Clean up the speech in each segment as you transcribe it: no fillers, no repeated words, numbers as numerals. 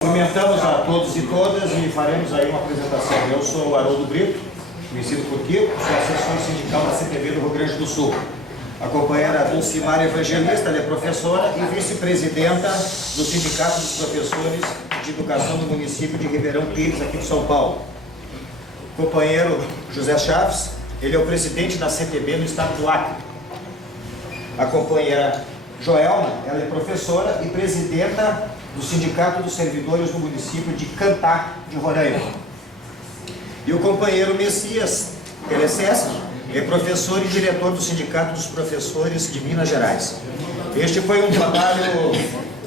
Cumprimentamos a todos e todas e faremos aí uma apresentação. Eu sou o Haroldo Brito, conhecido por Kiko, sou assessor sindical da CTB do Rio Grande do Sul. A companheira Dulcimar Evangelista, ela é professora e vice-presidenta do Sindicato dos Professores de Educação do município de Ribeirão Pires, aqui de São Paulo. O companheiro José Chaves, ele é o presidente da CTB no estado do Acre. A companheira Joelma, ela é professora e presidenta do Sindicato dos Servidores do município de Cantá, de Roraima. E o companheiro Messias Telecesc é professor e diretor do Sindicato dos Professores de Minas Gerais. Este foi um trabalho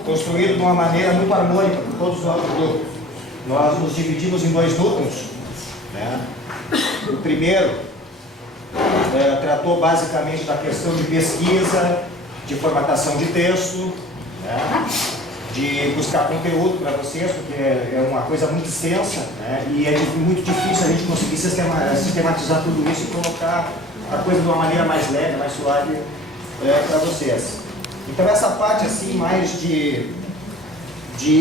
construído de uma maneira muito harmônica por todos os nossos grupos. Nós nos dividimos em dois núcleos, né? O primeiro tratou basicamente da questão de pesquisa, de formatação de texto, né? De buscar conteúdo para vocês, porque é uma coisa muito extensa, né? E é muito difícil a gente conseguir sistematizar tudo isso e colocar a coisa de uma maneira mais leve, mais suave para vocês. Então essa parte assim mais de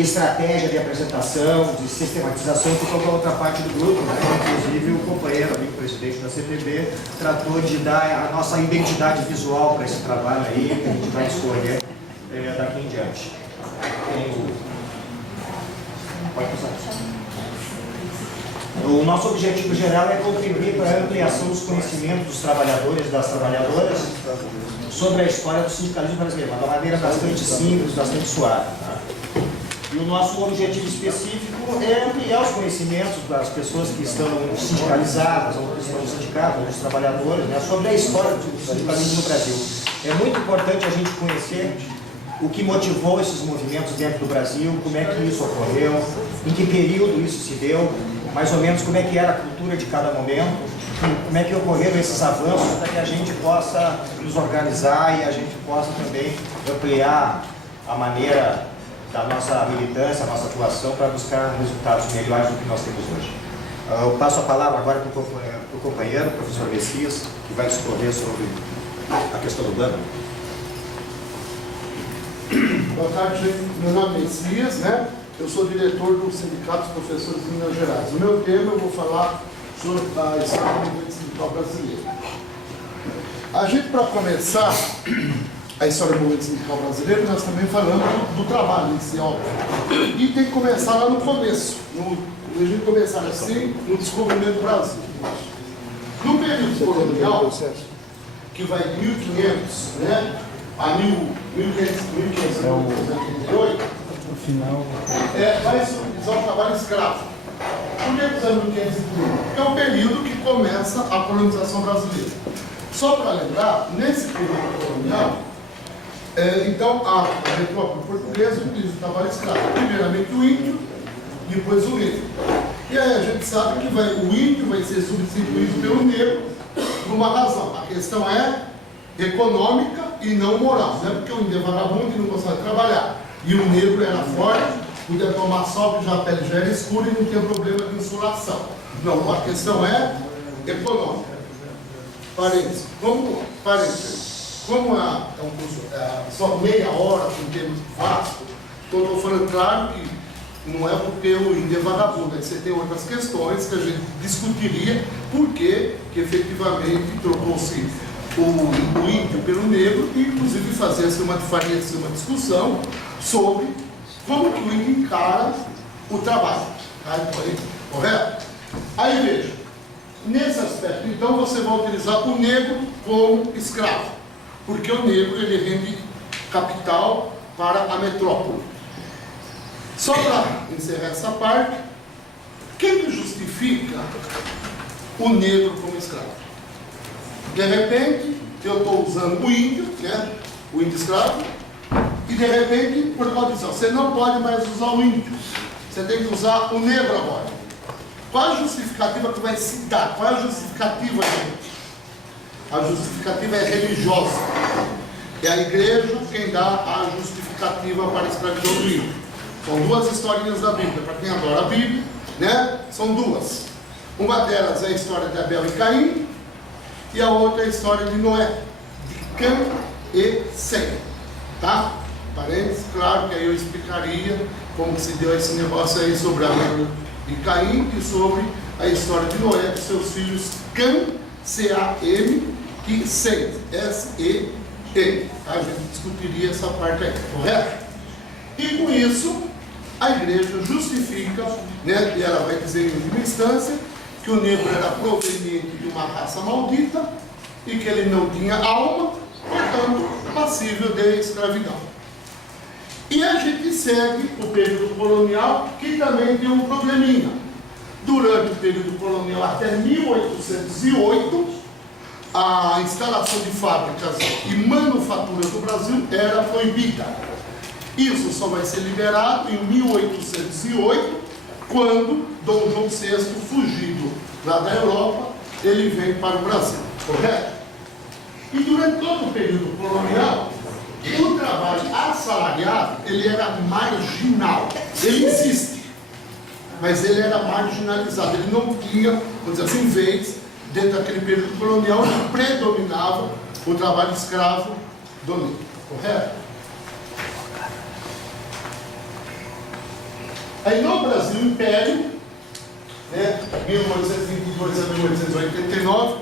estratégia de apresentação, de sistematização, ficou para outra parte do grupo, né? Inclusive o companheiro, amigo presidente da CTB, tratou de dar a nossa identidade visual para esse trabalho aí, que a gente vai escolher daqui em diante. Pode passar. O nosso objetivo geral é contribuir para a ampliação dos conhecimentos dos trabalhadores e das trabalhadoras sobre a história do sindicalismo brasileiro, de uma maneira bastante simples, bastante suave. Tá? E o nosso objetivo específico é ampliar os conhecimentos das pessoas que estão sindicalizadas, ou que estão no sindicato, ou dos trabalhadores, né, sobre a história do sindicalismo no Brasil. É muito importante a gente conhecer o que motivou esses movimentos dentro do Brasil, como é que isso ocorreu, em que período isso se deu, mais ou menos como é que era a cultura de cada momento, como é que ocorreram esses avanços para que a gente possa nos organizar e a gente possa também ampliar a maneira da nossa militância, a nossa atuação para buscar resultados melhores do que nós temos hoje. Eu passo a palavra agora para o companheiro, o professor Messias, que vai discorrer sobre a questão do banco. Boa tarde, gente. Meu nome é Messias, né? Eu sou diretor do Sindicato dos Professores de Minas Gerais. O meu tema eu vou falar sobre a história do movimento sindical brasileiro. A gente, para começar a história do movimento sindical brasileiro, nós também falamos do trabalho em si, óbvio. E tem que começar lá no começo. A gente começar assim, no descobrimento do Brasil. No período colonial, que vai de 1500, né? A 1588, no final, vai se utilizar o trabalho escravo. Por que usando 1588? Porque é o período que começa a colonização brasileira. Só para lembrar, nesse período colonial, então a metrópole portuguesa utiliza o trabalho escravo. Primeiramente o índio, depois o negro. E aí a gente sabe que o índio vai ser substituído pelo negro por uma razão. A questão é econômica e não moral, né? Porque o índio é vagabundo e não gostava de trabalhar. E o negro era forte, podia tomar sol, porque já a pele já era escura e não tinha problema de insolação. Não, a questão é econômica. Parênteses. Como é um curso só meia hora, com termos vastos, então estou falando claro que não é porque o índio é vagabundo, é que você tem outras questões que a gente discutiria, porque que efetivamente trocou-se o índio pelo negro, e inclusive fazer-se uma discussão sobre como que o índio encara o trabalho. Correto? Aí veja, nesse aspecto, então você vai utilizar o negro como escravo, porque o negro ele rende capital para a metrópole. Só para encerrar essa parte, quem que justifica o negro como escravo? De repente, eu estou usando o índio, né? O índio escravo, e de repente, por maldição, você não pode mais usar o índio, você tem que usar o negro agora. Qual a justificativa que vai se dar? Qual é a justificativa, gente? A justificativa é religiosa. É a igreja quem dá a justificativa para a escravidão do índio. São duas historinhas da Bíblia, para quem adora a Bíblia, né? São duas. Uma delas é a história de Abel e Caim, e a outra é a história de Noé, de Cã e Sem. Tá? parênteses, claro que aí eu explicaria como se deu esse negócio aí sobre Abel e Caim e sobre a história de Noé, dos seus filhos Cam, C-A-M, e Sem, S-E-M. A gente discutiria essa parte aí, correto? E com isso, a igreja justifica, né, e ela vai dizer em última instância, que o negro era proveniente de uma raça maldita e que ele não tinha alma, portanto, passível de escravidão. E a gente segue o período colonial, que também tem um probleminha. Durante o período colonial até 1808, a instalação de fábricas e manufaturas no Brasil era proibida. Isso só vai ser liberado em 1808, quando Dom João VI, fugido lá da Europa, ele vem para o Brasil, correto? E durante todo o período colonial, o trabalho assalariado, ele era marginal. Ele existe, mas ele era marginalizado. Ele não tinha, vamos dizer assim, vez, dentro daquele período colonial, onde predominava o trabalho escravo do negro, correto? Aí no Brasil Império, né, 1822 a 1889,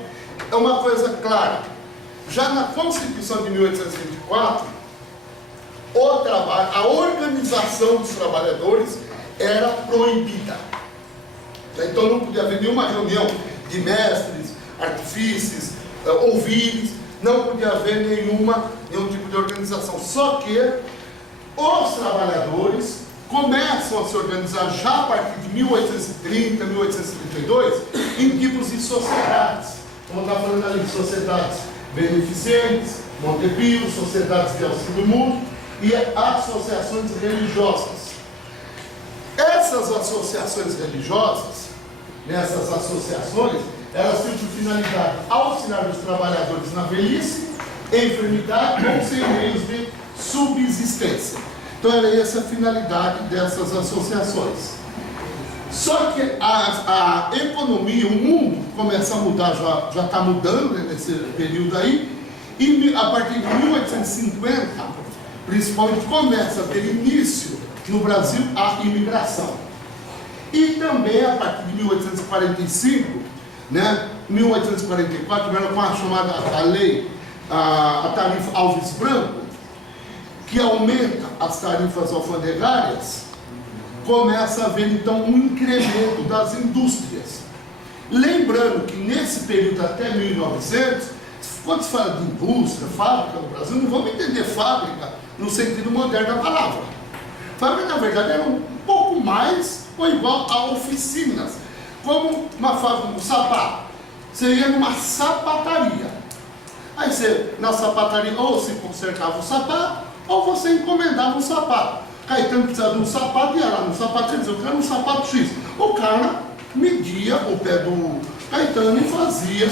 é uma coisa clara. Já na Constituição de 1824, o trabalho, a organização dos trabalhadores era proibida. Então não podia haver nenhuma reunião de mestres, artífices, ouvires, não podia haver nenhum tipo de organização. Só que os trabalhadores começam a se organizar já a partir de 1830, 1832, em tipos de sociedades. Como está falando ali, de sociedades beneficentes, Montepio, sociedades de auxílio mútuo e associações religiosas. Essas associações religiosas, nessas associações, elas têm por finalidade auxiliar os trabalhadores na velhice, enfermidade ou sem meios de subsistência. Então era essa a finalidade dessas associações. Só que a economia, o mundo começa a mudar, já está mudando, né, nesse período aí, e a partir de 1850, principalmente, começa a ter início no Brasil a imigração. E também a partir de 1845, né, 1844, com a chamada a lei, a tarifa Alves Branco, que aumenta as tarifas alfandegárias, começa a haver então um incremento das indústrias. Lembrando que nesse período até 1900, quando se fala de indústria, fábrica no Brasil, não vamos entender fábrica no sentido moderno da palavra. Fábrica, na verdade, era um pouco mais ou igual a oficinas, como uma fábrica de sapato. Você ia numa sapataria. Aí você, na sapataria, ou se consertava o sapato, ou você encomendava um sapato. Caetano precisava de um sapato, ia lá no sapato e dizia, eu quero um sapato X. O cara media o pé do Caetano e fazia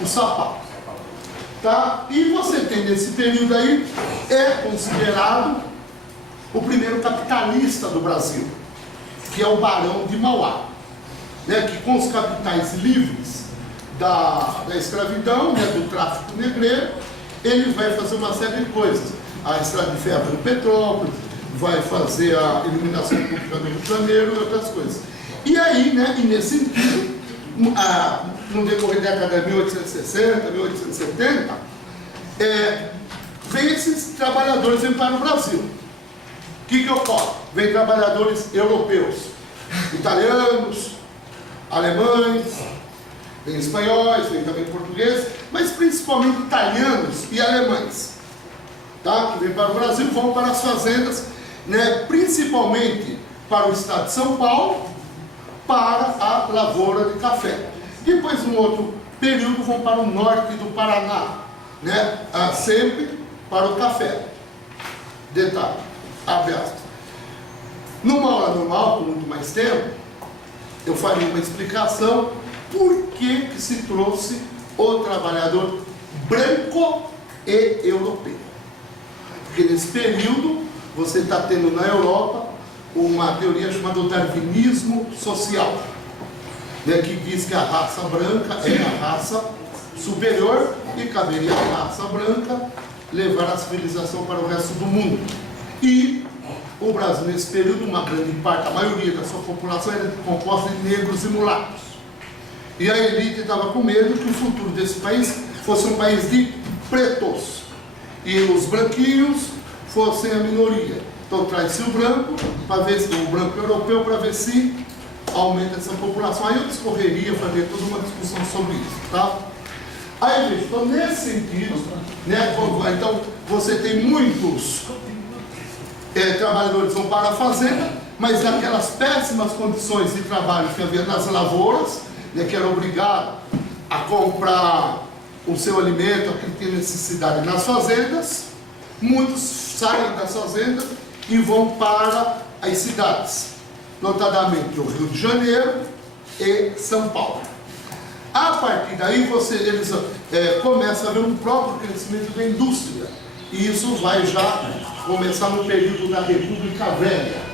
o sapato. Tá? E você tem nesse período aí, é considerado o primeiro capitalista do Brasil, que é o Barão de Mauá, né, que com os capitais livres da escravidão, né, do tráfico negreiro, ele vai fazer uma série de coisas. A estrada de ferro no Petrópolis, vai fazer a iluminação pública no Rio de Janeiro e outras coisas. E aí, né, e nesse sentido, no decorrer da década de 1860, 1870, vem esses trabalhadores vêm para o Brasil. O que ocorre? Vem trabalhadores europeus, italianos, alemães, vem espanhóis, vem também portugueses, mas principalmente italianos e alemães, tá? Que vêm para o Brasil, vão para as fazendas, né, principalmente para o estado de São Paulo, para a lavoura de café. Depois, num outro período, vão para o norte do Paraná, né, sempre para o café. Detalhe, abre aspas. Numa aula normal, com muito mais tempo, eu faria uma explicação por que se trouxe o trabalhador branco e europeu. Porque nesse período, você está tendo na Europa uma teoria chamada darwinismo social, né, que diz que a raça branca é a raça superior e caberia à raça branca levar a civilização para o resto do mundo. E o Brasil, nesse período, uma grande parte, a maioria da sua população era composta de negros e mulatos. E a elite estava com medo que o futuro desse país fosse um país de pretos. E os branquinhos fossem a minoria. Então traz-se o branco, para ver se, o branco europeu, para ver se aumenta essa população. Aí eu discorreria, fazer toda uma discussão sobre isso, tá? Aí, gente, então nesse sentido, né, então você tem muitos trabalhadores que vão para a fazenda, mas naquelas péssimas condições de trabalho que havia nas lavouras, né, que era obrigado a comprar o seu alimento, aquilo que tem necessidade nas fazendas, muitos saem das fazendas e vão para as cidades, notadamente o Rio de Janeiro e São Paulo. A partir daí eles começam a ver um próprio crescimento da indústria, e isso vai já começar no período da República Velha.